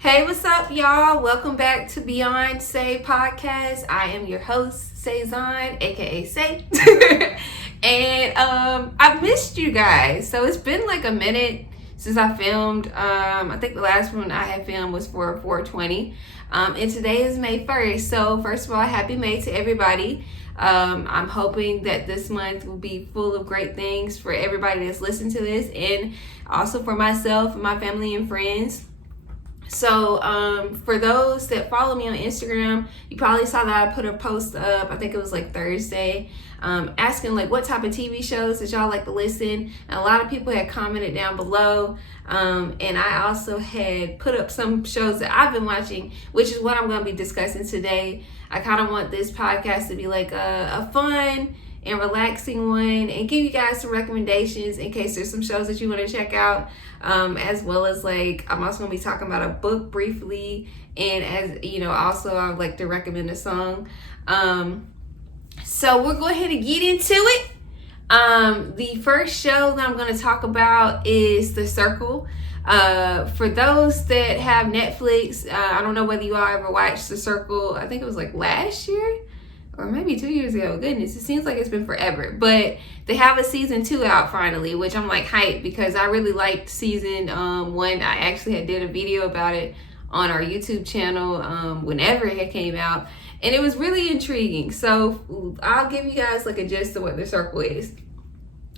Hey, what's up, y'all? Welcome back to BeyondCe podcast. I am your host, Cezanne, aka Ce. And I missed you guys. So it's been like a minute since I filmed. I think the last one I had filmed was for 420. And today is May 1st. So first of all, happy May to everybody. I'm hoping that this month will be full of great things for everybody that's listening to this, and also for myself and my family and friends. So for those that follow me on Instagram, you probably saw that I put a post up, I think it was like Thursday, asking like what type of TV shows that y'all like to listen. And a lot of people had commented down below, and I also had put up some shows that I've been watching, which is what I'm going to be discussing today. I kind of want this podcast to be like a fun and relaxing one, and give you guys some recommendations in case there's some shows that you want to check out, as well as like I'm also going to be talking about a book briefly, and as you know, also I would like to recommend a song. So we'll go ahead and get into it. The first show that I'm going to talk about is The Circle. For those that have Netflix, I don't know whether you all ever watched The Circle. I think it was like last year or maybe 2 years ago. Goodness, it seems like it's been forever. But they have a season 2 out finally, which I'm like hyped because I really liked season 1. I actually did a video about it on our YouTube channel whenever it came out, and it was really intriguing. So I'll give you guys like a gist of what The Circle is.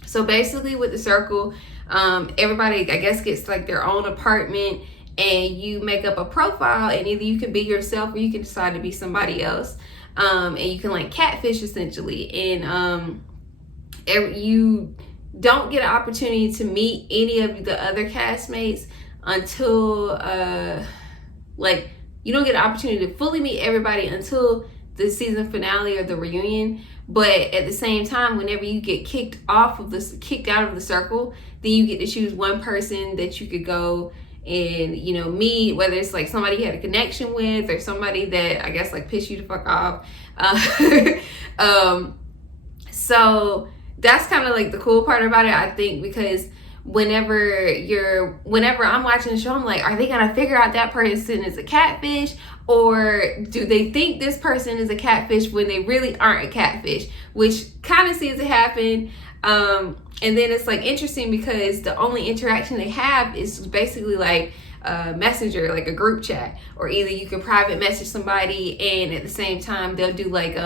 So basically with The Circle, everybody I guess gets like their own apartment, and you make up a profile, and either you can be yourself or you can decide to be somebody else. And you can like catfish essentially, and you don't get an opportunity to meet any of the other castmates until like you don't get an opportunity to fully meet everybody until the season finale or the reunion. But at the same time, whenever you get kicked out of the circle, then you get to choose one person that you could go and meet, whether it's like somebody you had a connection with or somebody that I guess like pissed you the fuck off. So that's kind of like the cool part about it, I think, because whenever I'm watching the show, I'm like, are they gonna figure out that person is a catfish, or do they think this person is a catfish when they really aren't a catfish, which kind of seems to happen. And then it's like interesting because the only interaction they have is basically like a messenger, like a group chat, or either you can private message somebody, and at the same time they'll do like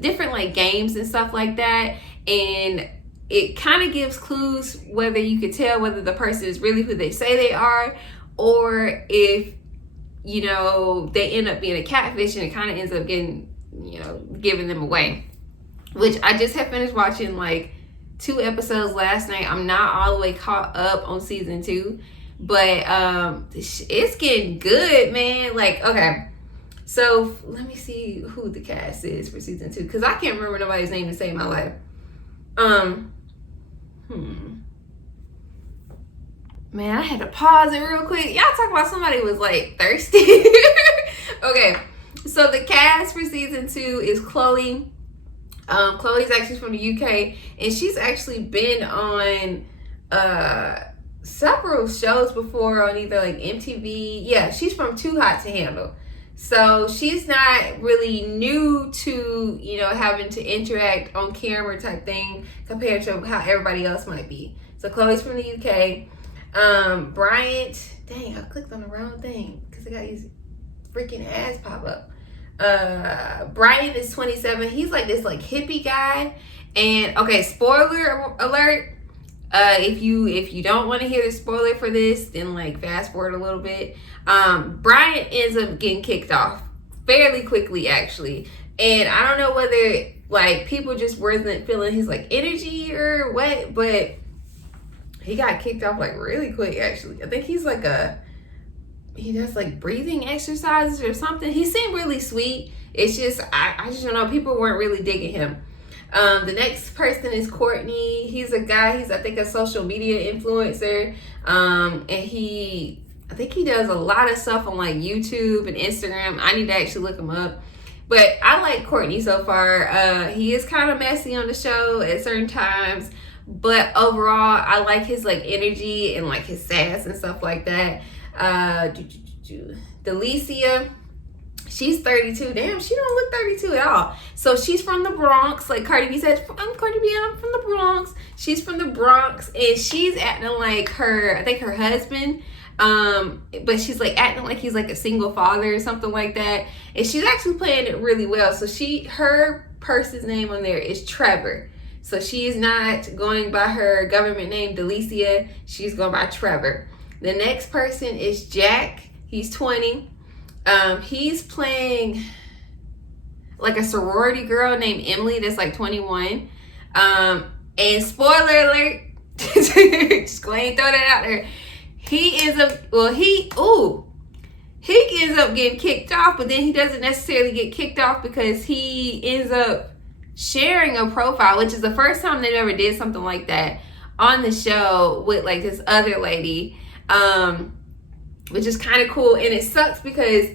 different like games and stuff like that, and it kind of gives clues whether you could tell whether the person is really who they say they are, or if they end up being a catfish, and it kind of ends up giving them away. Which I just have finished watching like 2 episodes last night. I'm not all the way caught up on season 2, but it's getting good, man. Like, okay, so let me see who the cast is for season 2, because I can't remember nobody's name to save my life. Man, I had to pause it real quick. Y'all talk about somebody who was like thirsty. Okay, so the cast for season 2 is Chloe. Chloe's actually from the UK, and she's actually been on several shows before on either like MTV. Yeah, she's from Too Hot to Handle. So she's not really new to, having to interact on camera type thing compared to how everybody else might be. So Chloe's from the UK. Bryant, dang, I clicked on the wrong thing because I got his freaking ass pop up. Brian is 27. He's like this like hippie guy. And okay, spoiler alert. If you don't want to hear the spoiler for this, then like fast forward a little bit. Brian ends up getting kicked off fairly quickly, actually. And I don't know whether like people just wasn't feeling his like energy or what, but he got kicked off like really quick, actually. I think he's like he does like breathing exercises or something. He seemed really sweet. It's just I just don't know, people weren't really digging him. The next person is Courtney. He's a guy, he's I think a social media influencer. And I think he does a lot of stuff on like YouTube and Instagram. I need to actually look him up. But I like Courtney so far. He is kind of messy on the show at certain times, but overall I like his like energy and like his sass and stuff like that. Delicia. She's 32. Damn, she don't look 32 at all. So she's from the Bronx. Like Cardi B said, I'm Cardi B, I'm from the Bronx. She's from the Bronx, and she's acting like I think her husband. But she's like acting like he's like a single father or something like that. And she's actually playing it really well. So her person's name on there is Trevor. So she is not going by her government name, Delicia. She's going by Trevor. The next person is Jack. He's 20. He's playing like a sorority girl named Emily that's like 21. And spoiler alert, just go ahead and throw that out there. He ends up getting kicked off, but then he doesn't necessarily get kicked off because he ends up sharing a profile, which is the first time they ever did something like that on the show with like this other lady. Which is kind of cool, and it sucks because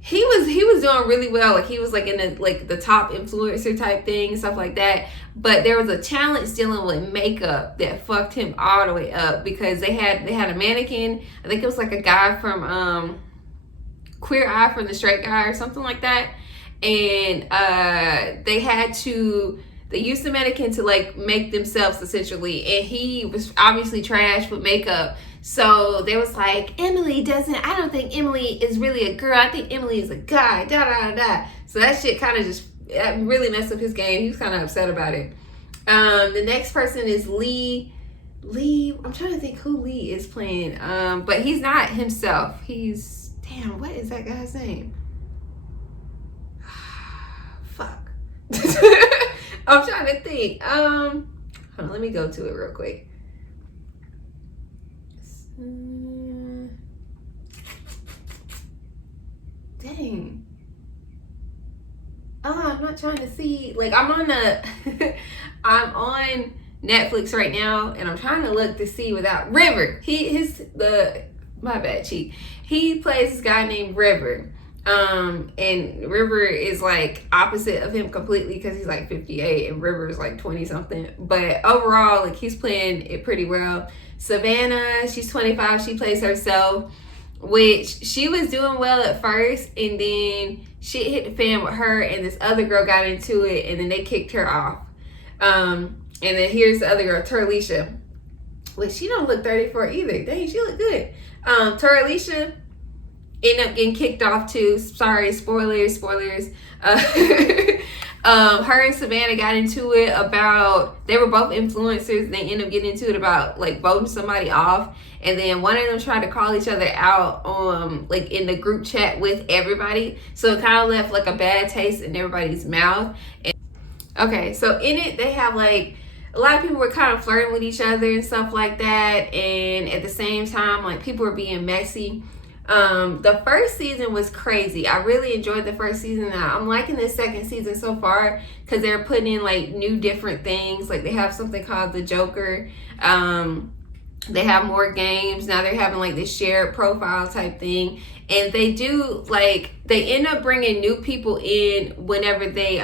he was doing really well. Like he was like in the top influencer type thing and stuff like that. But there was a challenge dealing with makeup that fucked him all the way up because they had a mannequin. I think it was like a guy from Queer Eye from the Straight Guy or something like that, and they used the mannequin to like make themselves essentially, and he was obviously trash with makeup. So they was like, I don't think Emily is really a girl. I think Emily is a guy, da da da. So that shit kind of just really messed up his game. He was kind of upset about it. The next person is Lee. I'm trying to think who Lee is playing. But he's not himself. What is that guy's name? Fuck. I'm trying to think. Hold on, let me go to it real quick. Dang. I'm not trying to see. Like I'm on Netflix right now, and I'm trying to look to see without River. My bad, cheek. He plays this guy named River. And River is like opposite of him completely because he's like 58 and River is like 20 something. But overall, like he's playing it pretty well. Savannah, she's 25. She plays herself, which she was doing well at first, and then shit hit the fan with her and this other girl got into it, and then they kicked her off. And then here's the other girl, Terlisha, which she don't look 34 either. Dang, she look good. Terlisha ended up getting kicked off too. Sorry, spoilers. Her and Savannah got into it about, they were both influencers, and they ended up getting into it about like voting somebody off, and then one of them tried to call each other out like in the group chat with everybody, so it kind of left like a bad taste in everybody's mouth. Okay, so in it they have like a lot of people were kind of flirting with each other and stuff like that, and at the same time like people were being messy. The first season was crazy. I really enjoyed the first season. Now I'm liking the second season so far because they're putting in like new different things. Like they have something called the Joker. They have more games. Now they're having like this shared profile type thing. And they do like, they end up bringing new people in whenever they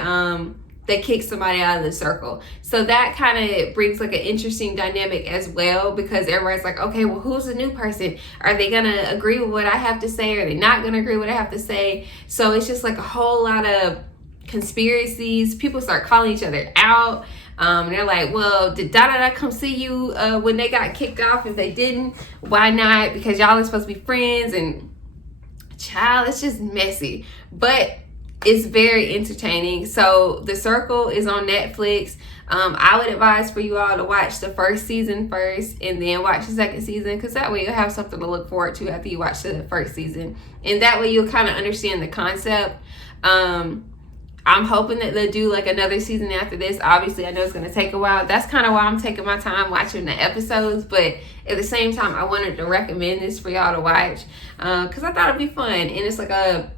kick somebody out of the circle. So that kind of brings like an interesting dynamic as well, because everybody's like, okay, well, who's the new person? Are they gonna agree with what I have to say? Are they not gonna agree with what I have to say? So it's just like a whole lot of conspiracies. People start calling each other out. They're like, well, did da-da-da come see you when they got kicked off? If they didn't, why not? Because y'all are supposed to be friends. And child, it's just messy. But it's very entertaining. So The Circle is on Netflix. I would advise for you all to watch the first season first and then watch the second season, because that way you'll have something to look forward to after you watch the first season, and that way you'll kind of understand the concept. I'm hoping that they'll do like another season after this. Obviously, I know it's going to take a while. That's kind of why I'm taking my time watching the episodes. But at the same time, I wanted to recommend this for y'all to watch because I thought it'd be fun. And it's like a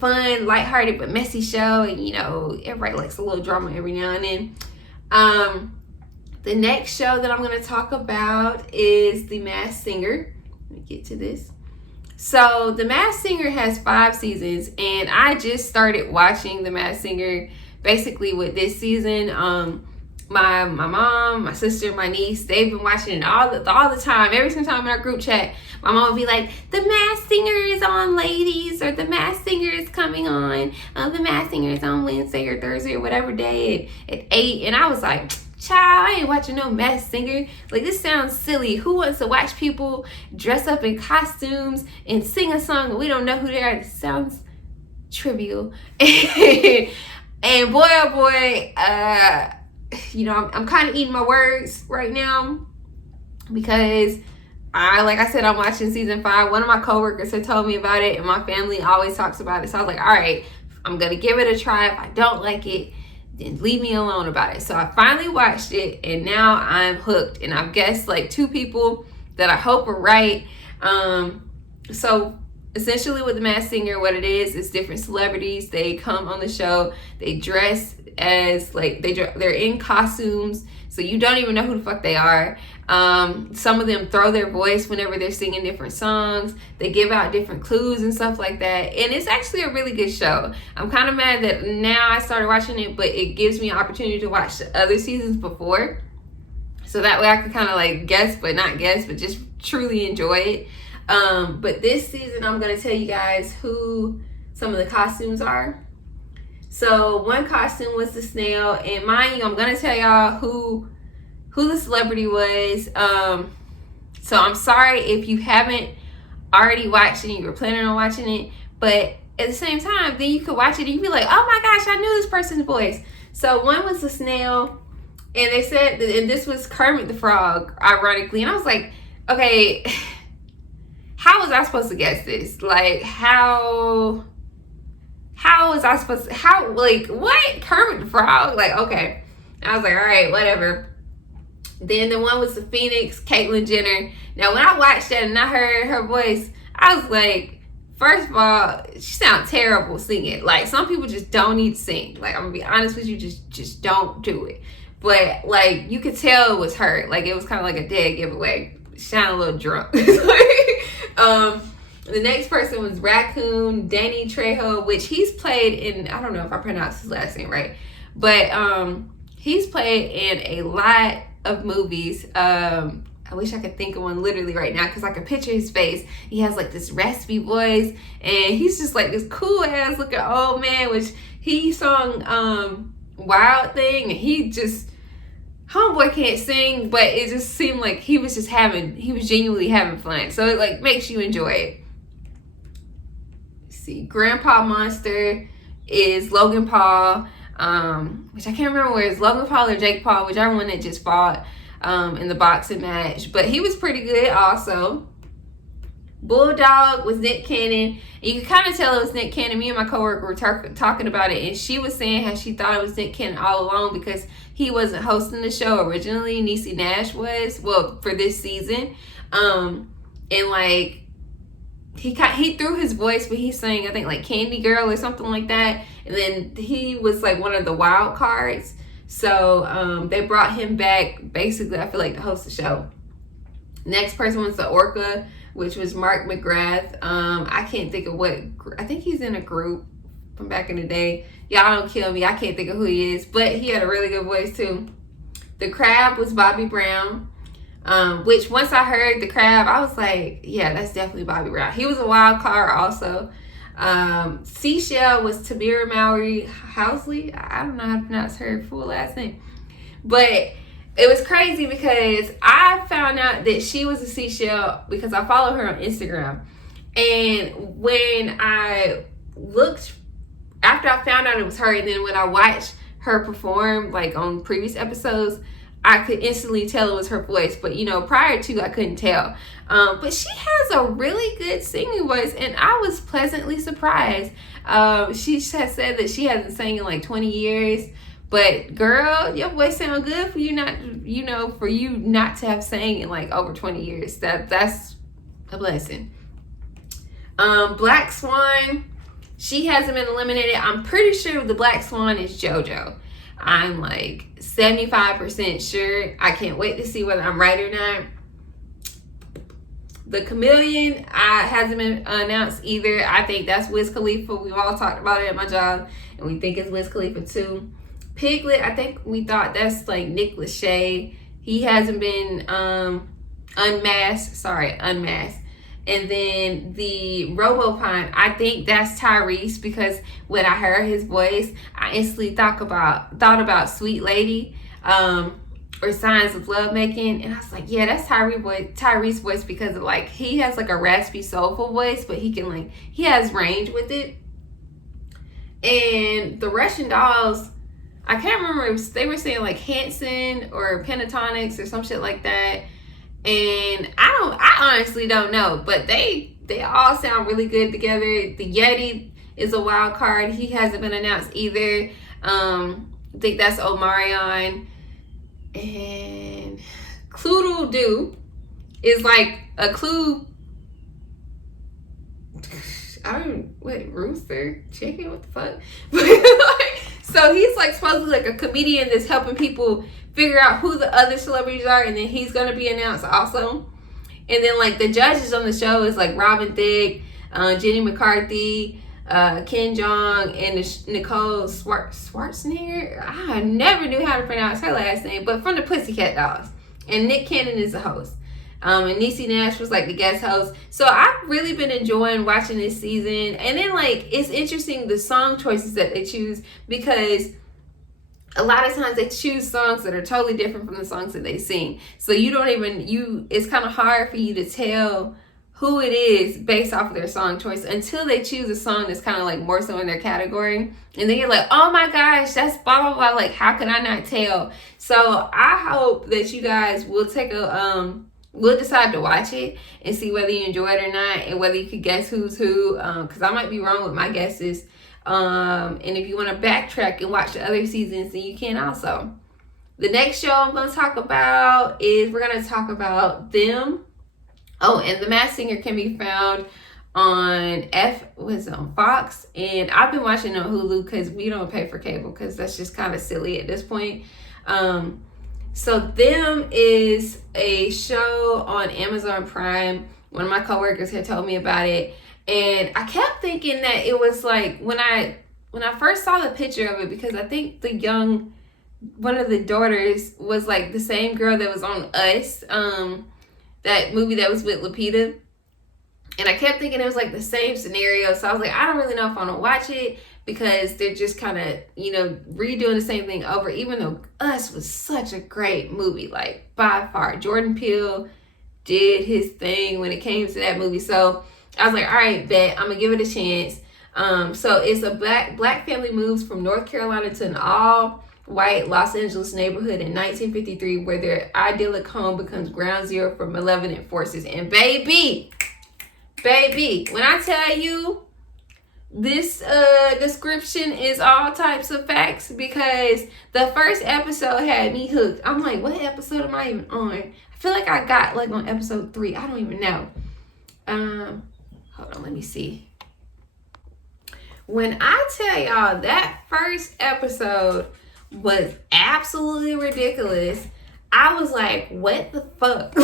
fun, lighthearted, but messy show. And, you know, everybody likes a little drama every now and then. The next show that I'm going to talk about is The Masked Singer. Let me get to this. So The Masked Singer has 5 seasons, and I just started watching The Masked Singer basically with this season. my mom, my sister, my niece, they've been watching it all the time. Every single time in our group chat, my mom would be like, the Masked Singer is on, ladies, or the Masked Singer is coming on. The Masked Singer is on Wednesday or Thursday or whatever day at 8. And I was like, child, I ain't watching no Masked Singer. Like, this sounds silly. Who wants to watch people dress up in costumes and sing a song and we don't know who they are? This sounds trivial. And boy, oh boy, I'm kind of eating my words right now because like I said, I'm watching season 5. One of my coworkers had told me about it and my family always talks about it. So I was like, all right, I'm going to give it a try. If I don't like it, then leave me alone about it. So I finally watched it and now I'm hooked. And I've guessed like 2 people that I hope are right. So essentially with the Masked Singer, what it is different celebrities. They come on the show. They dress as like they're in costumes, so you don't even know who the fuck they are. Some of them throw their voice whenever they're singing different songs. They give out different clues and stuff like that, and it's actually a really good show. I'm kind of mad that now I started watching it, but it gives me an opportunity to watch the other seasons before, so that way I can kind of like guess but not guess, but just truly enjoy it. But this season I'm gonna tell you guys who some of the costumes are. So one costume was the snail, and mind you, I'm gonna tell y'all who the celebrity was. So I'm sorry if you haven't already watched it and you were planning on watching it, but at the same time, then you could watch it and you'd be like, oh my gosh, I knew this person's voice. So one was the snail, and they said, and this was Kermit the Frog, ironically, and I was like, okay, how was I supposed to guess this? Like, how was I supposed to, like, what? Kermit the Frog? Like, okay. I was like, all right, whatever. Then the one was the Phoenix, Caitlyn Jenner. Now, when I watched that and I heard her voice, I was like, first of all, she sounds terrible singing. Like, some people just don't need to sing. Like, I'm gonna be honest with you, just don't do it. But, like, you could tell it was her. Like, it was kind of like a dead giveaway. She sounded a little drunk. The next person was Raccoon, Danny Trejo, which he's played in, I don't know if I pronounced his last name right, but he's played in a lot of movies. I wish I could think of one literally right now because I can picture his face. He has like this raspy voice and he's just like this cool ass looking old man, which he sung Wild Thing, and he just, homeboy can't sing, but it just seemed like he was genuinely having fun. So it like makes you enjoy it. Let's see, Grandpa Monster is Logan Paul, which I can't remember where it's Logan Paul or Jake Paul, whichever one that just fought in the boxing match. But he was pretty good also. Bulldog was Nick Cannon. And you could kind of tell it was Nick Cannon. Me and my coworker were talking about it, and she was saying how she thought it was Nick Cannon all along because he wasn't hosting the show originally. Niecy Nash was, well, for this season. And like he threw his voice, but he sang, I think, like Candy Girl or something like that. And then he was like one of the wild cards. So they brought him back basically, I feel like, to host the show. Next person was the Orca, which was Mark McGrath. I can't think of what, I think he's in a group from back in the day. Y'all don't kill me, I can't think of who he is, but he had a really good voice too. The Crab was Bobby Brown, which once I heard the Crab, I was like, yeah, that's definitely Bobby Brown. He was a wild card also. Seashell was Tamira Mallory Housley. I don't know how to pronounce her full last name, but it was crazy because I found out that she was a seashell because I follow her on Instagram. And when I looked, after I found out it was her, and then when I watched her perform like on previous episodes, I could instantly tell it was her voice. But, you know, prior to, I couldn't tell. But she has a really good singing voice, and I was pleasantly surprised. She has said that she hasn't sang in like 20 years. But girl, your voice sound good for you not, you know, for you not to have sang in like over 20 years. That's a blessing. Black Swan, she hasn't been eliminated. I'm pretty sure the Black Swan is JoJo. I'm like 75% sure. I can't wait to see whether I'm right or not. The Chameleon hasn't been announced either. I think that's Wiz Khalifa. We've all talked about it at my job, and we think it's Wiz Khalifa too. Piglet, I think we thought that's like Nick Lachey. He hasn't been unmasked. And then the RoboPine, I think that's Tyrese, because when I heard his voice, I instantly thought about Sweet Lady, or Signs of Love Making, and I was like, yeah, that's Tyrese voice, because of like he has like a raspy, soulful voice, but he has range with it. And the Russian Dolls, I can't remember if they were saying like Hanson or Pentatonics or some shit like that. And I honestly don't know, but they all sound really good together. The Yeti is a wild card. He hasn't been announced either. I think that's Omarion. And Cloodle Doo is like a clue. Rooster? Chicken? What the fuck? So he's like supposedly like a comedian that's helping people figure out who the other celebrities are, and then he's gonna be announced also. And then like the judges on the show is like Robin Thicke, Jenny McCarthy, Ken Jeong, and Nicole Schwarzenegger. I never knew how to pronounce her last name, but from the Pussycat Dolls. And Nick Cannon is the host. And Niecy Nash was like the guest host. So I've really been enjoying watching this season. And then like it's interesting the song choices that they choose, because a lot of times they choose songs that are totally different from the songs that they sing. So it's kind of hard for you to tell who it is based off of their song choice until they choose a song that's kind of like more so in their category. And then you're like, oh my gosh, that's blah, blah, blah. Like, how can I not tell? So I hope that you guys will we'll decide to watch it and see whether you enjoy it or not, and whether you could guess who's who, because I might be wrong with my guesses. And if you want to backtrack and watch the other seasons, then you can also. The next show I'm going to talk about is, we're going to talk about Them. Oh, and The Masked Singer can be found on Fox, and I've been watching on Hulu because we don't pay for cable, because that's just kind of silly at this point. So Them is a show on Amazon Prime. One of my coworkers had told me about it, and I kept thinking that it was like, when I first saw the picture of it, because I think one of the daughters was like the same girl that was on Us, that movie that was with Lupita. And I kept thinking it was like the same scenario. So I was like, I don't really know if I want to watch it, because they're just kind of, redoing the same thing over, even though Us was such a great movie, like by far. Jordan Peele did his thing when it came to that movie. So I was like, all right, bet, I'm gonna give it a chance. So it's a black family moves from North Carolina to an all-white Los Angeles neighborhood in 1953, where their idyllic home becomes ground zero for malevolent forces. And baby, when I tell you, this description is all types of facts, because the first episode had me hooked. I'm like, what episode am I even on? I feel like I got like on episode 3. I don't even know. Hold on, let me see. When I tell y'all that first episode was absolutely ridiculous, I was like, what the fuck?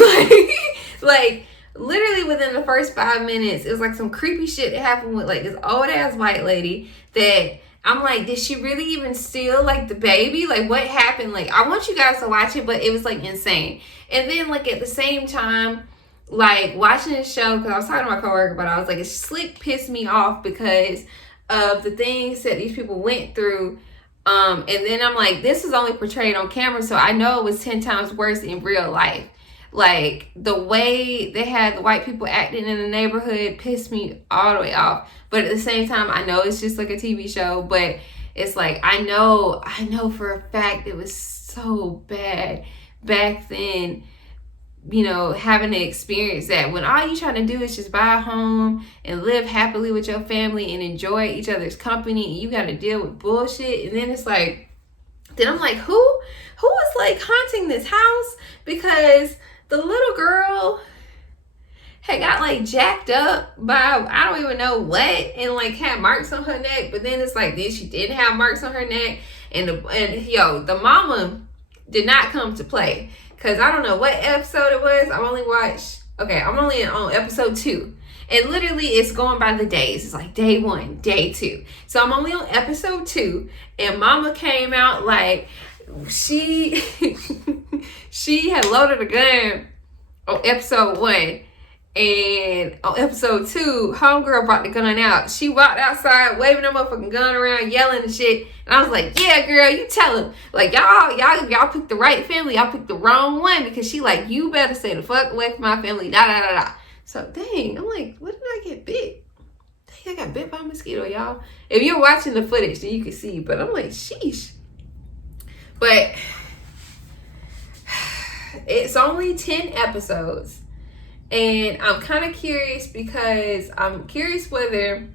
like literally within the first 5 minutes, it was like some creepy shit that happened with like this old ass white lady that I'm like, did she really even steal like the baby? Like, what happened? Like, I want you guys to watch it, but it was like insane. And then like at the same time, like watching this show, because I was talking to my coworker about it, I was like, it slick pissed me off because of the things that these people went through. And then I'm like, this is only portrayed on camera, so I know it was 10 times worse in real life. Like, the way they had the white people acting in the neighborhood pissed me all the way off. But at the same time, I know it's just like a TV show, but it's like, I know for a fact it was so bad back then, having to experience that, when all you trying to do is just buy a home and live happily with your family and enjoy each other's company, and you got to deal with bullshit. And then it's like, then I'm like, who is like haunting this house? Because the little girl had got like jacked up by, I don't even know what, and like had marks on her neck. But then it's like, then she didn't have marks on her neck, and the mama did not come to play. Because I don't know what episode it was. I'm only on episode 2. And literally it's going by the days. It's like day 1, day 2. So I'm only on episode 2, and mama came out like she she had loaded a gun on episode 1. And on episode 2, homegirl brought the gun out. She walked outside waving that motherfucking gun around, yelling and shit. And I was like, yeah, girl, you tell him. Like, y'all picked the right family. Y'all picked the wrong one. Because she like, you better stay the fuck away from my family. Da da da da. So, dang. I'm like, what did I get bit? Dang, I got bit by a mosquito, y'all. If you're watching the footage, then you can see. But I'm like, sheesh. But it's only 10 episodes. And I'm kind of curious because I'm curious whether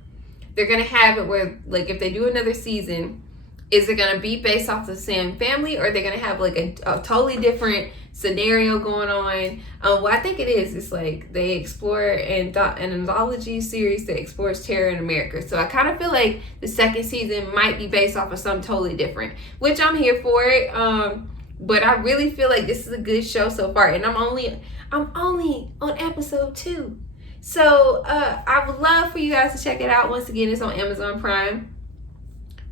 they're going to have it where, like, if they do another season, is it going to be based off the same family, or are they going to have, like, a totally different scenario going on? Well, I think it is. It's like they explore an anthology series that explores terror in America. So I kind of feel like the second season might be based off of something totally different, which I'm here for it. But I really feel like this is a good show so far. And I'm only on episode 2. So I would love for you guys to check it out. Once again, it's on Amazon Prime.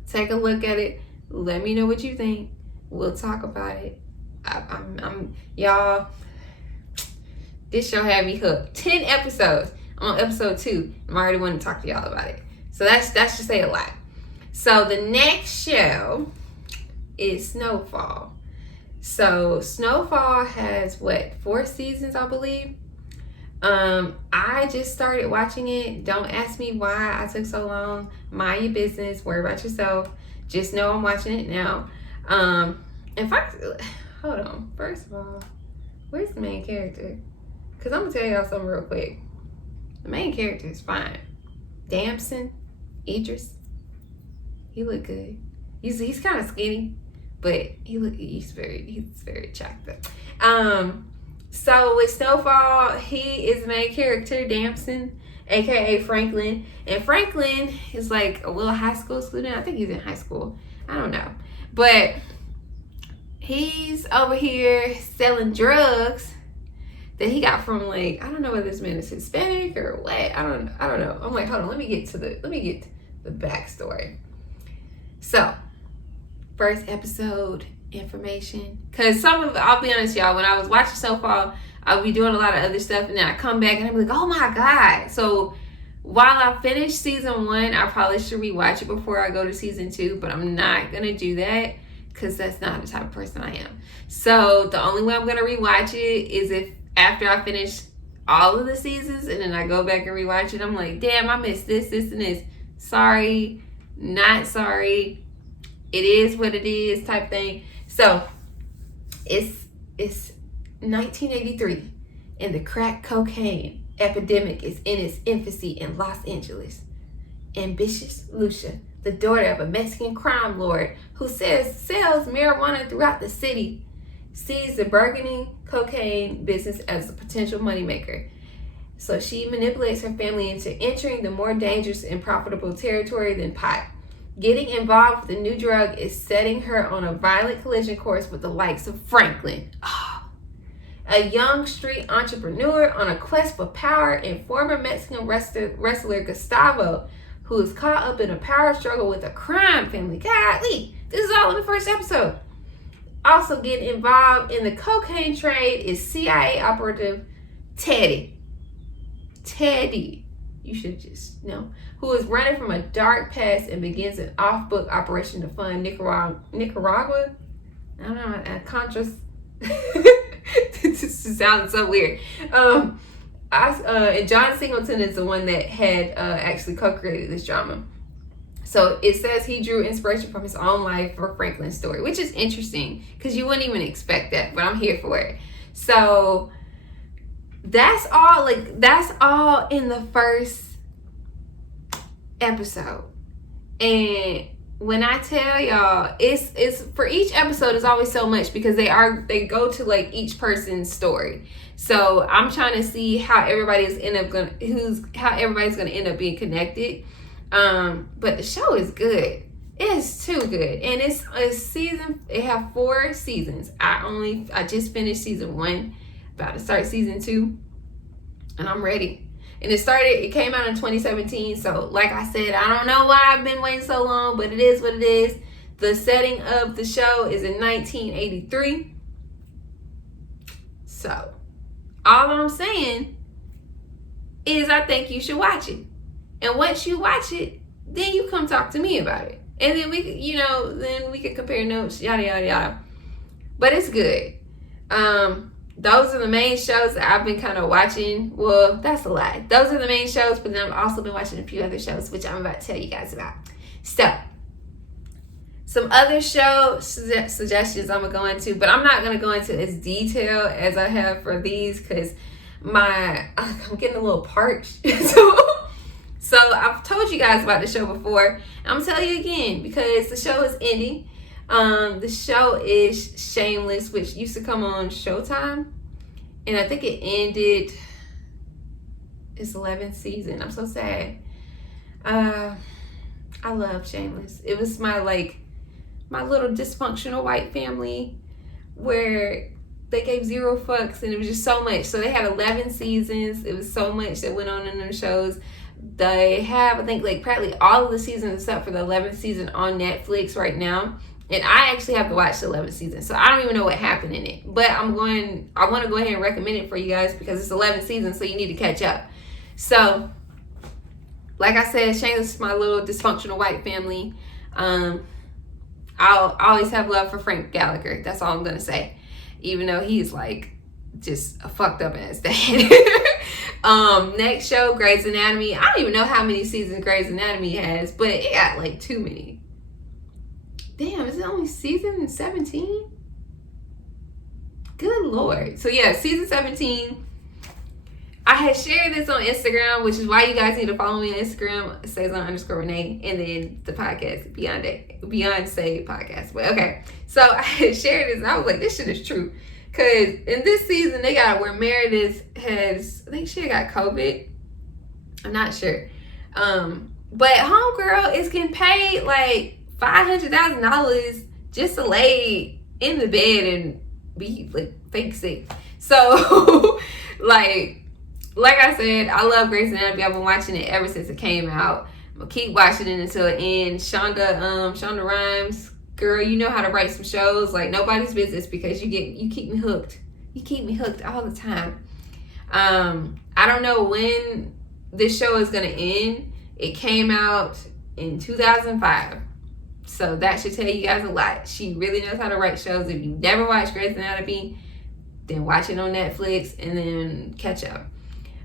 Take a look at it. Let me know what you think. We'll talk about it. I'm y'all, this show had me hooked. 10 episodes. On episode 2. I'm already wanting to talk to y'all about it. So that's just say a lot. So the next show is Snowfall. So Snowfall has 4 seasons, I believe. I just started watching it. Don't ask me why I took so long. Mind your business. Worry about yourself. Just know I'm watching it now. In fact, hold on. First of all, where's the main character? Because I'm going to tell y'all something real quick. The main character is fine. Damson, Idris. He look good. He's kind of skinny. But he's very attractive. So with Snowfall, he is the main character, Damson, aka Franklin. And Franklin is like a little high school student. I think he's in high school. I don't know. But he's over here selling drugs that he got from, like, I don't know whether this man is Hispanic or what. I don't know. I'm like, hold on, let me get the backstory. So first episode information, because I'll be honest, y'all, when I was watching Snowfall, I'll be doing a lot of other stuff, and then I come back and I'm like, oh my god. So while I finish season 1, I probably should rewatch it before I go to season 2, but I'm not gonna do that because that's not the type of person I am. So the only way I'm gonna rewatch it is if after I finish all of the seasons and then I go back and rewatch it, I'm like, damn, I missed this and this. Sorry, not sorry. It is what it is, type thing. So it's 1983, and the crack cocaine epidemic is in its infancy in Los Angeles. Ambitious Lucia, the daughter of a Mexican crime lord who sells marijuana throughout the city, sees the burgeoning cocaine business as a potential moneymaker. So she manipulates her family into entering the more dangerous and profitable territory than pot. Getting involved with the new drug is setting her on a violent collision course with the likes of Franklin, a young street entrepreneur on a quest for power, and former Mexican wrestler Gustavo, who is caught up in a power struggle with a crime family. Golly, this is all in the first episode. Also getting involved in the cocaine trade is CIA operative Teddy, you should just know, who is running from a dark past and begins an off-book operation to fund Nicaragua. I don't know, Contras. This sounds so weird. And John Singleton is the one that had actually co-created this drama. So it says he drew inspiration from his own life for Franklin's story, which is interesting because you wouldn't even expect that, but I'm here for it. So that's all in the first episode. And when I tell y'all, it's for each episode is always so much because they go to like each person's story. So I'm trying to see how everybody's gonna end up being connected. But the show is good. It's too good. And it's a season. It have 4 seasons. I just finished season 1, about to start season 2, and I'm ready. And it came out in 2017. So like I said, I don't know why I've been waiting so long, but it is what it is. The setting of the show is in 1983. So all I'm saying is I think you should watch it. And once you watch it, then you come talk to me about it. And then we can compare notes, yada, yada, yada. But it's good. Those are the main shows that I've been kind of watching. Well, that's a lie. Those are the main shows, but then I've also been watching a few other shows, which I'm about to tell you guys about. So, some other show suggestions I'm going to go into, but I'm not going to go into as detail as I have for these because I'm getting a little parched. So I've told you guys about the show before. I'm going to tell you again because the show is ending. The show is Shameless, which used to come on Showtime, and I think it ended its 11th season. I'm so sad. I love Shameless. It was my little dysfunctional white family where they gave zero fucks, and it was just so much. So they had 11 seasons. It was so much that went on in them shows. They have, I think, practically all of the seasons except for the 11th season on Netflix right now. And I actually have to watch the 11th season, so I don't even know what happened in it. But I want to go ahead and recommend it for you guys because it's 11th season, so you need to catch up. So, like I said, Shameless is my little dysfunctional white family. I'll always have love for Frank Gallagher. That's all I'm going to say. Even though he's just a fucked up ass dad. Next show, Grey's Anatomy. I don't even know how many seasons Grey's Anatomy has, but it got too many. Damn, is it only season 17? Good Lord. So yeah, season 17. I had shared this on Instagram, which is why you guys need to follow me on Instagram. It says _Renee, and then the podcast, BeyondCe podcast. But okay, so I had shared this, and I was like, this shit is true. Because in this season, they got where Meredith has, I think she got COVID. I'm not sure. But homegirl is getting paid $500,000 just to lay in the bed and be fake sick. So like I said, I love Grey's Anatomy. I've been watching it ever since it came out. I'm gonna keep watching it until it ends. Shonda Rhimes, girl, you know how to write some shows like nobody's business because you keep me hooked. You keep me hooked all the time. I don't know when this show is gonna end. It came out in 2005. So that should tell you guys a lot. She really knows how to write shows. If you've never watched Grey's Anatomy, then watch it on Netflix and then catch up.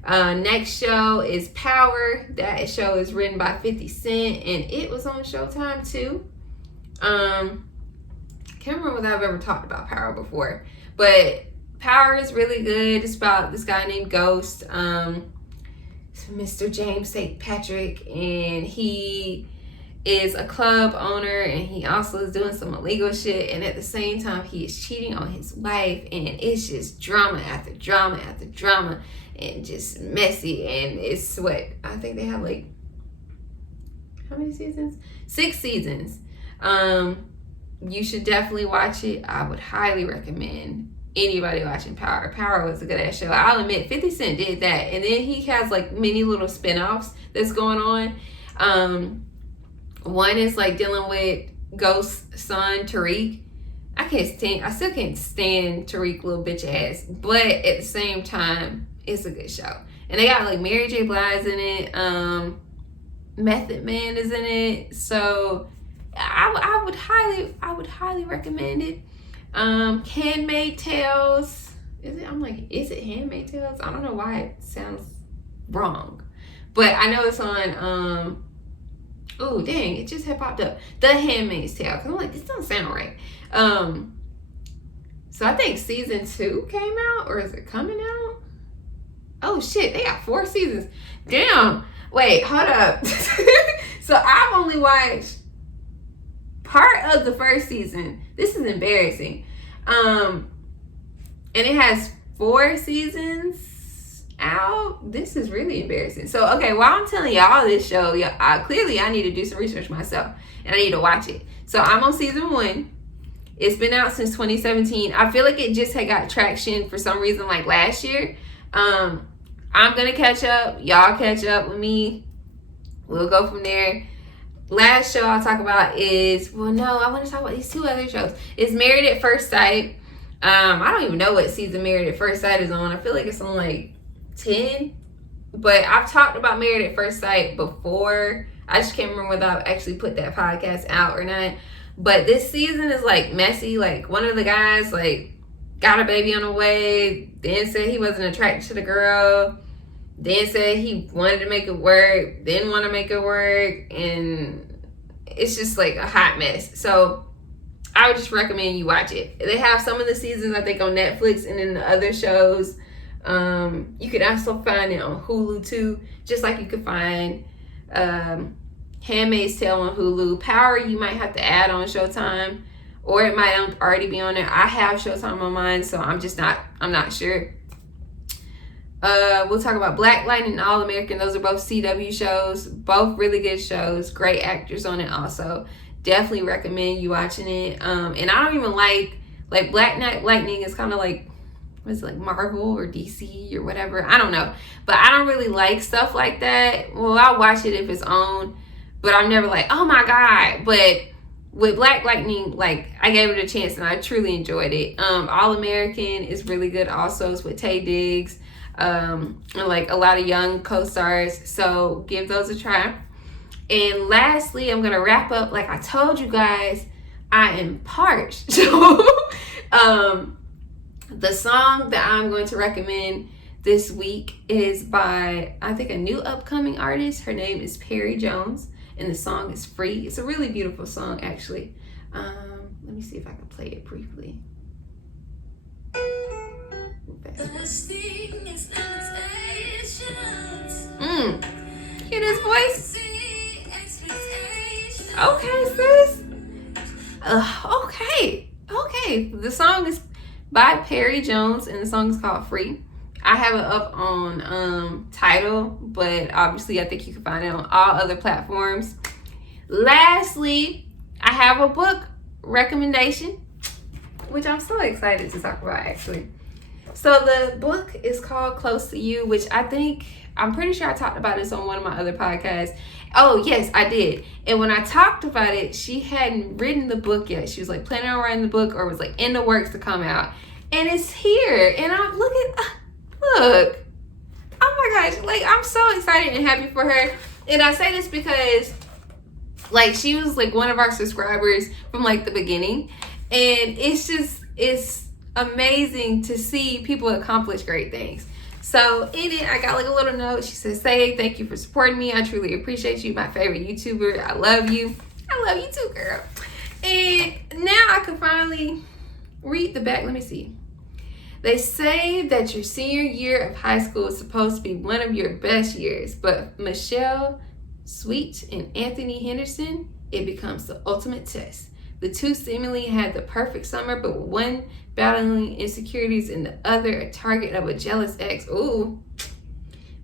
Next show is Power. That show is written by 50 Cent and it was on Showtime too. Can't remember whether I've ever talked about Power before, but Power is really good. It's about this guy named Ghost, Mr. James St. Patrick, and he is a club owner and he also is doing some illegal shit, and at the same time he is cheating on his wife, and it's just drama after drama after drama and just messy. And it's what I think they have how many seasons? 6 seasons. You should definitely watch it. I would highly recommend anybody watching Power. Power was a good ass show. I'll admit 50 Cent did that, and then he has many little spin-offs that's going on. One is dealing with Ghost's son Tariq. I still can't stand Tariq little bitch ass, but at the same time, it's a good show. And they got Mary J. Blige in it. Method Man is in it. So I would highly recommend it. Handmaid Tales. Is it Handmaid Tales? I don't know why it sounds wrong, but I know it's on oh dang, it just had popped up. The Handmaid's Tale. Cause I'm this don't sound right. So I think season 2 came out, or is it coming out? Oh shit, they got 4 seasons. Damn. Wait, hold up. So I've only watched part of the first season. This is embarrassing. And it has 4 seasons out. This is really embarrassing. So okay, while I'm telling y'all this show, clearly I need to do some research myself and I need to watch it. So I'm on season 1. It's been out since 2017. I feel like it just had got traction for some reason last year. I'm gonna catch up. Y'all catch up with me. We'll go from there. Last show I'll talk about is, well, no, I want to talk about these two other shows. It's Married at First Sight. I don't even know what season Married at First Sight is on. I feel like it's on like 10. But I've talked about Married at First Sight before. I just can't remember whether I've actually put that podcast out or not. But this season is like messy. Like one of the guys like got a baby on the way, then said he wasn't attracted to the girl, then said he wanted to make it work, didn't want to make it work, and it's just like a hot mess. So I would just recommend you watch it. They have some of the seasons, I think, on Netflix, and then the other shows, you could also find it on Hulu too, just like you could find Handmaid's Tale on Hulu. Power, you might have to add on Showtime, or it might already be on there. I have Showtime on mine, so I'm not sure. We'll talk about Black Lightning and All American. Those are both CW shows, both really good shows, great actors on it also. Definitely recommend you watching it. And I don't even like Black Lightning is kind of like, what is it, like Marvel or DC or whatever, I don't know, but I don't really like stuff like that. Well, I'll watch it if it's on, but I'm never like, oh my god. But with Black Lightning, like, I gave it a chance and I truly enjoyed it. All American is really good also. It's with Taye Diggs, and like a lot of young co-stars, so give those a try. And lastly, I'm gonna wrap up. Like I told you guys, I am parched. So the song that I'm going to recommend this week is by, I think, a new upcoming artist. Her name is Perri Jones, and the song is Free. It's a really beautiful song, actually. Let me see if I can play it briefly. Hear this voice? Okay, sis. Okay. The song is by Perri Jones, and the song is called Free. I have it up on Tidal, but obviously I think you can find it on all other platforms. Lastly, I have a book recommendation, which I'm so excited to talk about, actually. So the book is called Close to You, which I'm pretty sure I talked about this on one of my other podcasts. Oh, yes, I did. And when I talked about it, she hadn't written the book yet. She was like planning on writing the book, or was like in the works to come out. And it's here. And look. Oh my gosh. Like, I'm so excited and happy for her. And I say this because, like, she was like one of our subscribers from like the beginning. And it's amazing to see people accomplish great things. So in it, I got like a little note. She says, "Say thank you for supporting me. I truly appreciate you. My favorite YouTuber. I love you. I love you too, girl." And now I can finally read the back. Let me see. They say that your senior year of high school is supposed to be one of your best years, but Michelle Sweet and Anthony Henderson, it becomes the ultimate test. The two seemingly had the perfect summer, but one battling insecurities and the other a target of a jealous ex. Ooh.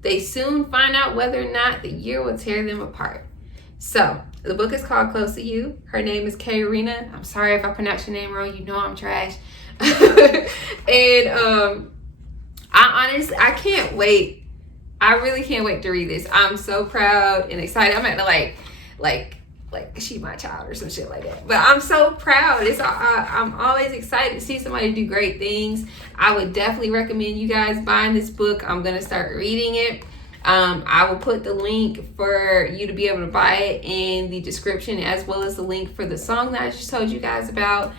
They soon find out whether or not the year will tear them apart. So, the book is called Close to You. Her name is Kayreeena. I'm sorry if I pronounced your name wrong. You know I'm trash. And I can't wait. I really can't wait to read this. I'm so proud and excited. I'm at like she my child or some shit like that. But I'm so proud. I'm always excited to see somebody do great things. I would definitely recommend you guys buying this book. I'm gonna start reading it. I will put the link for you to be able to buy it in the description, as well as the link for the song that I just told you guys about.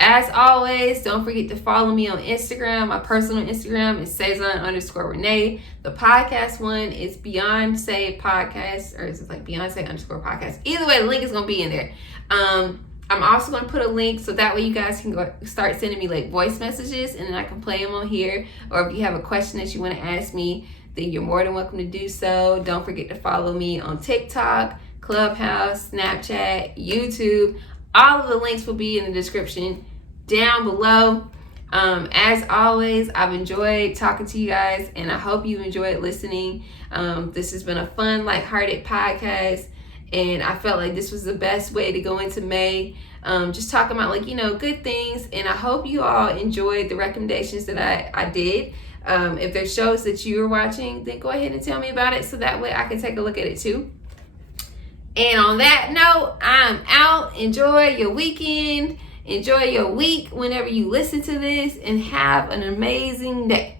As always, don't forget to follow me on Instagram. My personal Instagram is Cezanne_Renee. The podcast one is BeyondCe Podcast, or is it like BeyondCe_Podcast? Either way, the link is going to be in there. I'm also going to put a link so that way you guys can go start sending me like voice messages, and then I can play them on here. Or if you have a question that you want to ask me, then you're more than welcome to do so. Don't forget to follow me on TikTok, Clubhouse, Snapchat, YouTube. All of the links will be in the description down below. As always, I've enjoyed talking to you guys, and I hope you enjoyed listening. This has been a fun, lighthearted podcast, and I felt like this was the best way to go into May. Just talking about good things, and I hope you all enjoyed the recommendations that I did. If there's shows that you're watching, then go ahead and tell me about it so that way I can take a look at it too. And on that note, I'm out. Enjoy your weekend. Enjoy your week whenever you listen to this, and have an amazing day.